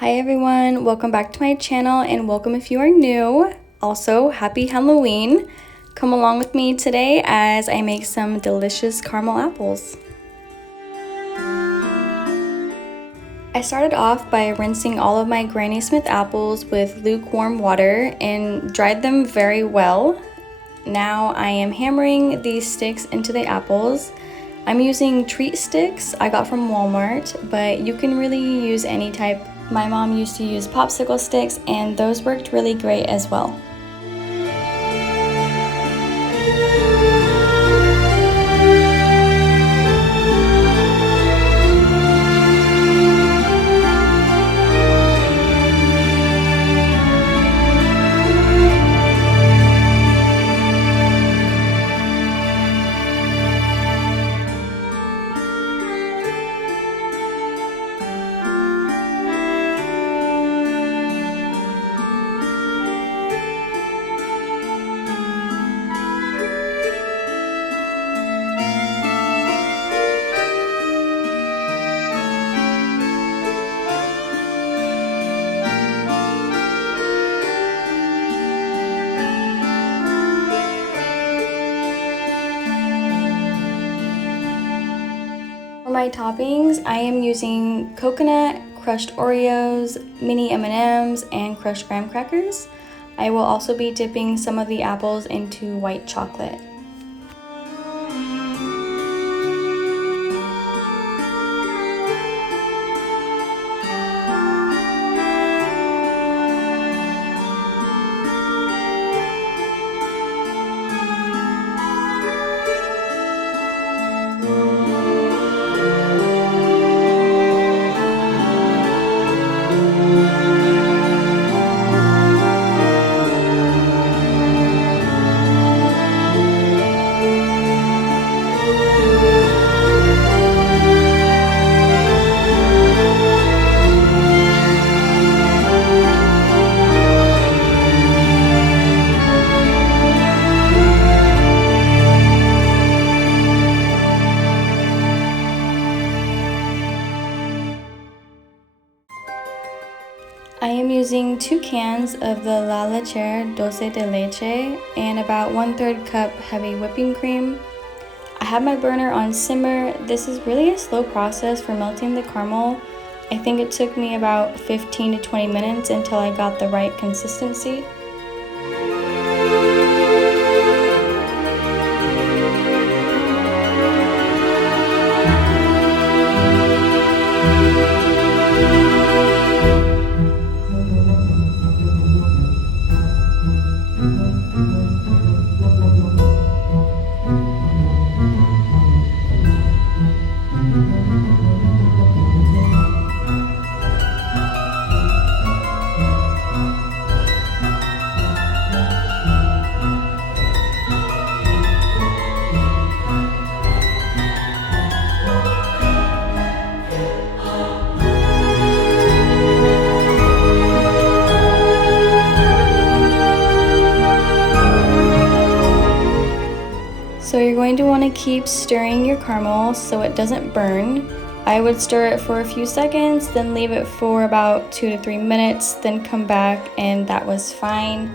Hi everyone, welcome back to my channel and welcome if you are new. Also, happy Halloween. Come along with me today as I make some delicious caramel apples. I started off by rinsing all of my Granny Smith apples with lukewarm water and dried them very well. Now I am hammering these sticks into the apples. I'm using treat sticks I got from Walmart, but you can really use any type. My mom used to use popsicle sticks and those worked really great as well. For my toppings, I am using coconut, crushed Oreos, mini M&Ms, and crushed graham crackers. I will also be dipping some of the apples into white chocolate. I am using 2 cans of the La Lechera Dulce de Leche and about 1/3 cup heavy whipping cream. I have my burner on simmer. This is really a slow process for melting the caramel. I think it took me about 15 to 20 minutes until I got the right consistency. So you're going to want to keep stirring your caramel so it doesn't burn. I would stir it for a few seconds, then leave it for about 2 to 3 minutes, then come back and that was fine.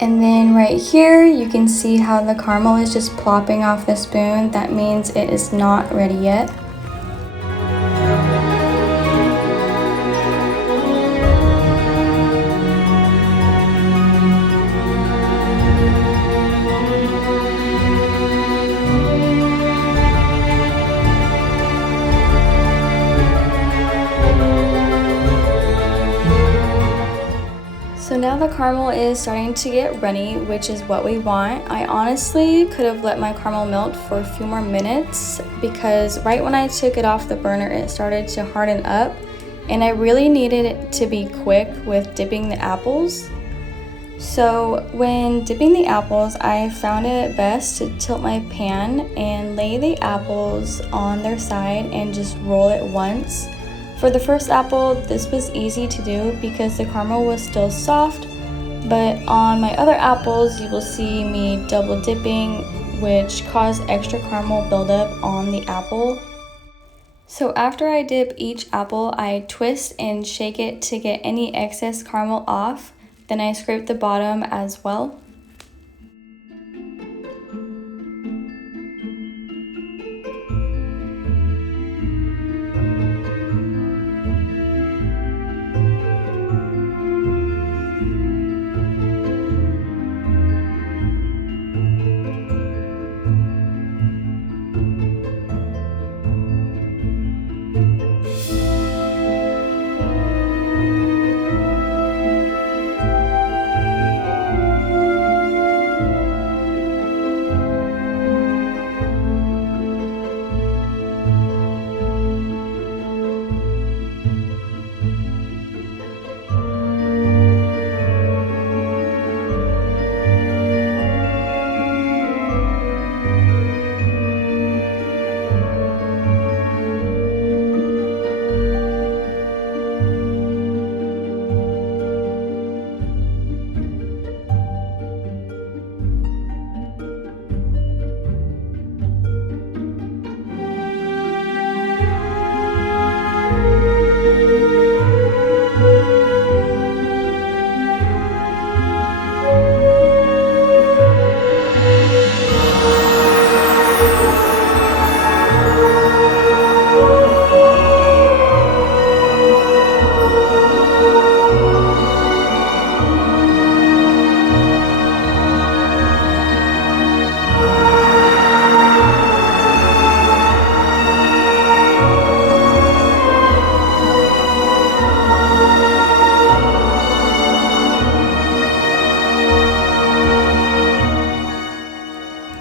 And then right here, you can see how the caramel is just plopping off the spoon. That means it is not ready yet. So now the caramel is starting to get runny, which is what we want. I honestly could have let my caramel melt for a few more minutes because right when I took it off the burner, it started to harden up and I really needed it to be quick with dipping the apples. So when dipping the apples, I found it best to tilt my pan and lay the apples on their side and just roll it once. For the first apple, this was easy to do because the caramel was still soft, but on my other apples, you will see me double dipping, which caused extra caramel buildup on the apple. So after I dip each apple, I twist and shake it to get any excess caramel off. Then I scrape the bottom as well.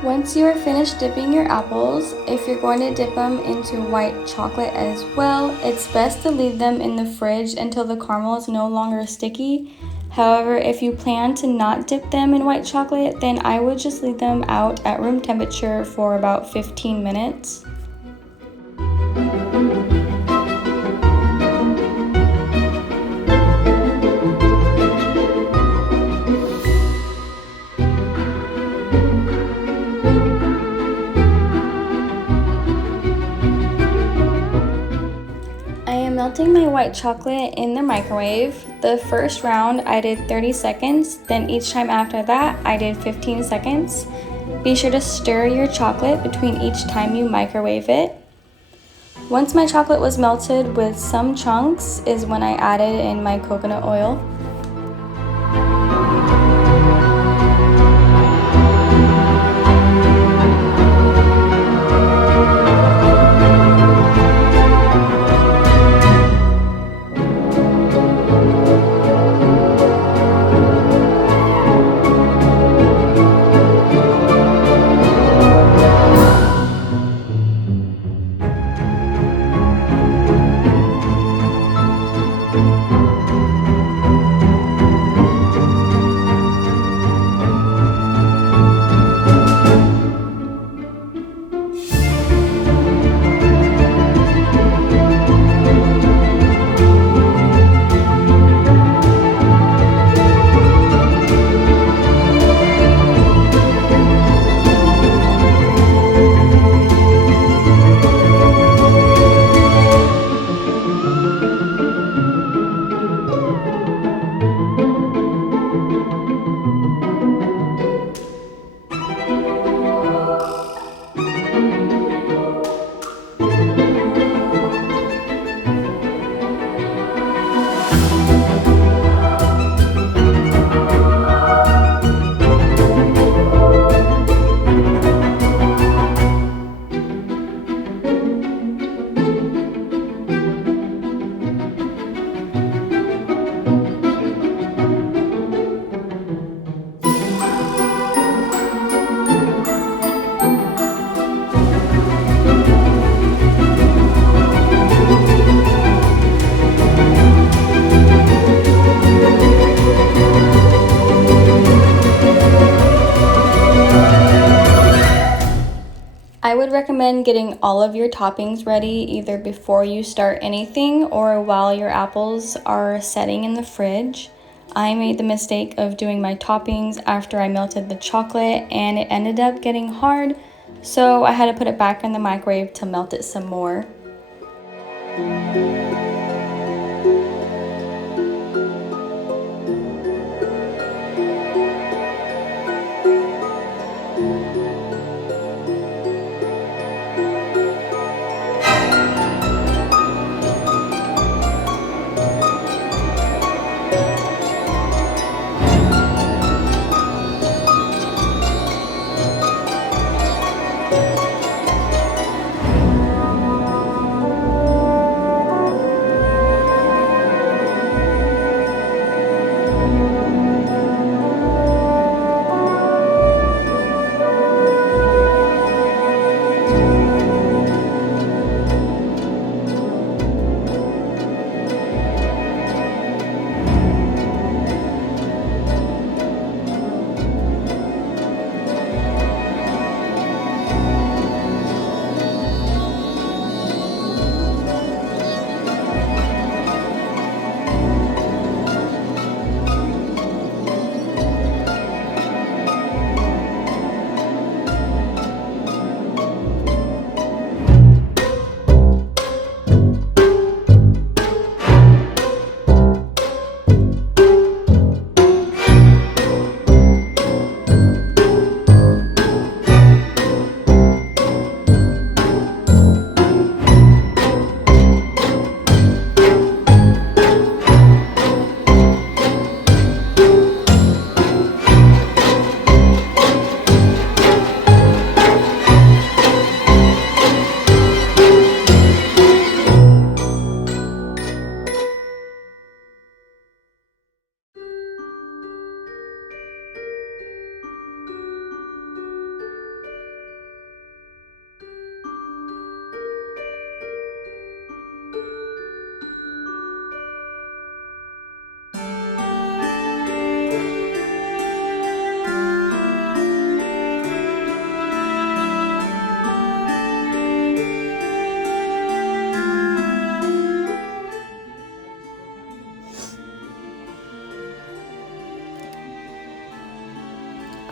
Once you are finished dipping your apples, if you're going to dip them into white chocolate as well, it's best to leave them in the fridge until the caramel is no longer sticky. However, if you plan to not dip them in white chocolate, then I would just leave them out at room temperature for about 15 minutes. Melting my white chocolate in the microwave. The first round I did 30 seconds, then each time after that I did 15 seconds. Be sure to stir your chocolate between each time you microwave it. Once my chocolate was melted with some chunks is when I added in my coconut oil. I would recommend getting all of your toppings ready either before you start anything or while your apples are setting in the fridge. I made the mistake of doing my toppings after I melted the chocolate and it ended up getting hard, so I had to put it back in the microwave to melt it some more.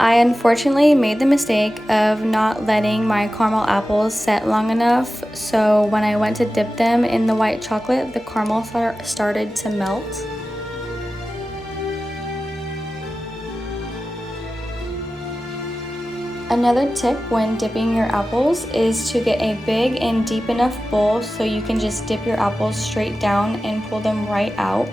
I unfortunately made the mistake of not letting my caramel apples set long enough, so when I went to dip them in the white chocolate, the caramel started to melt. Another tip when dipping your apples is to get a big and deep enough bowl so you can just dip your apples straight down and pull them right out.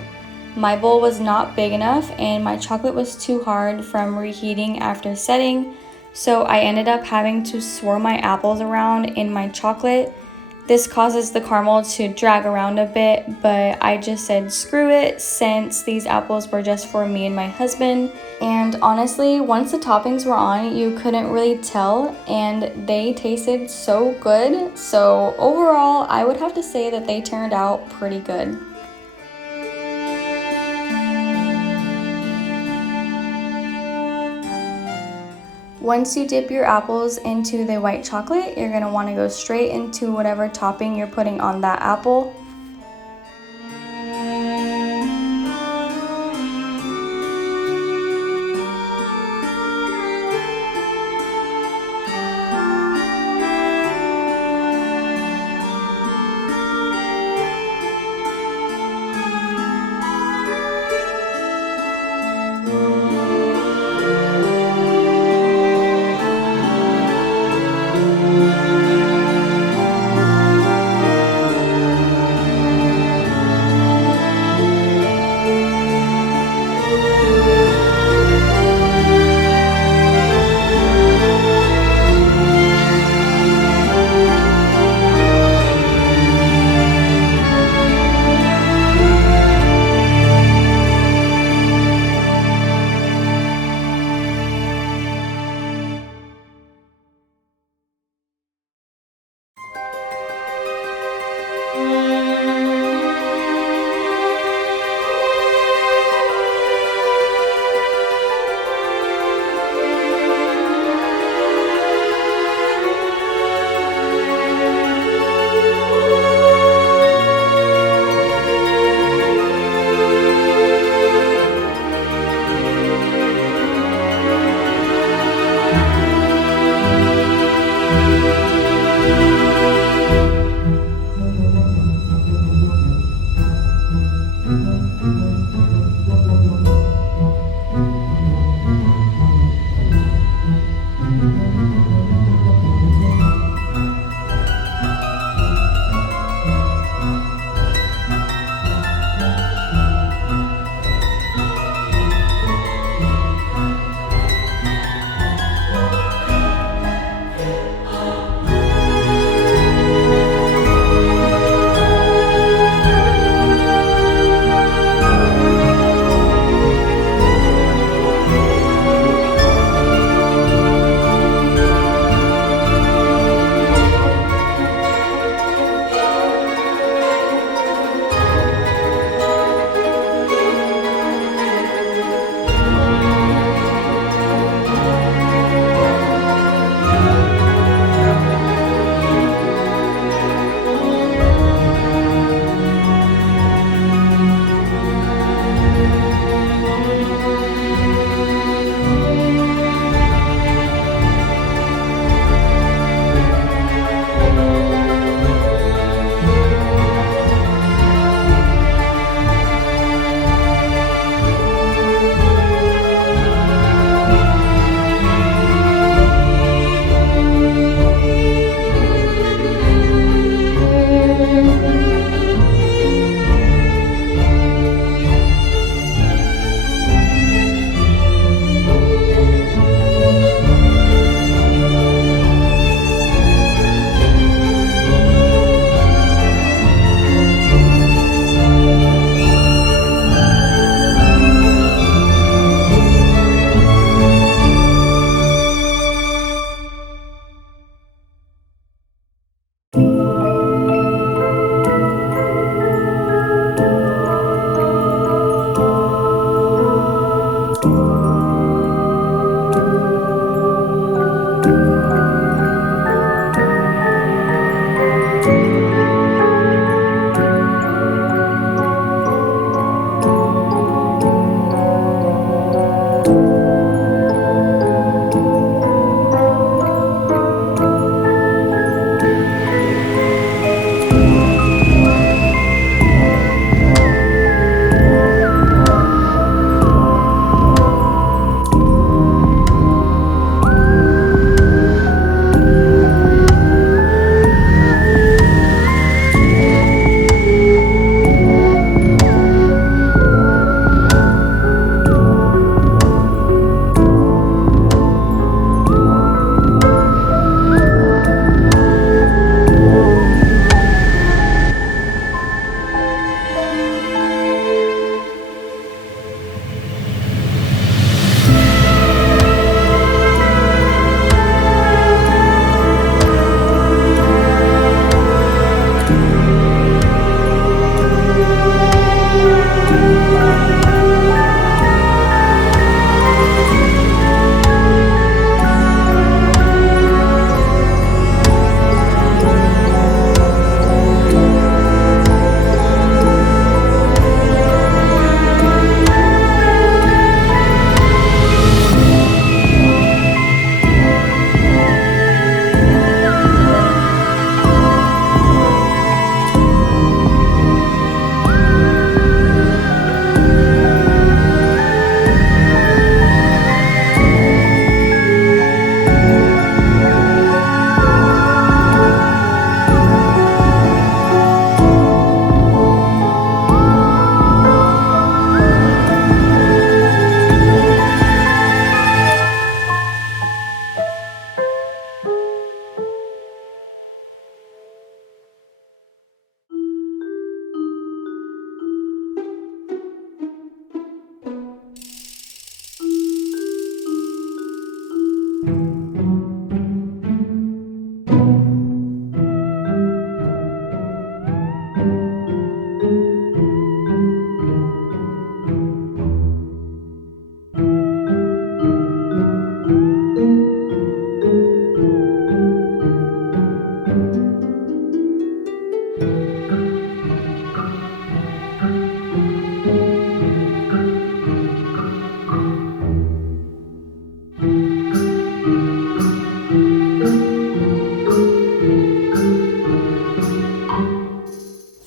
My bowl was not big enough and my chocolate was too hard from reheating after setting, so I ended up having to swirl my apples around in my chocolate. This causes the caramel to drag around a bit, but I just said screw it since these apples were just for me and my husband. And honestly, once the toppings were on, you couldn't really tell and they tasted so good. So overall, I would have to say that they turned out pretty good. Once you dip your apples into the white chocolate, you're going to want to go straight into whatever topping you're putting on that apple.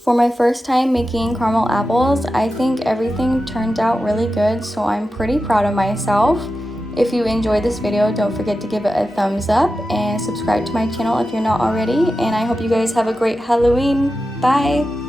For my first time making caramel apples, I think everything turned out really good, so I'm pretty proud of myself. If you enjoyed this video, don't forget to give it a thumbs up and subscribe to my channel if you're not already. And I hope you guys have a great Halloween. Bye!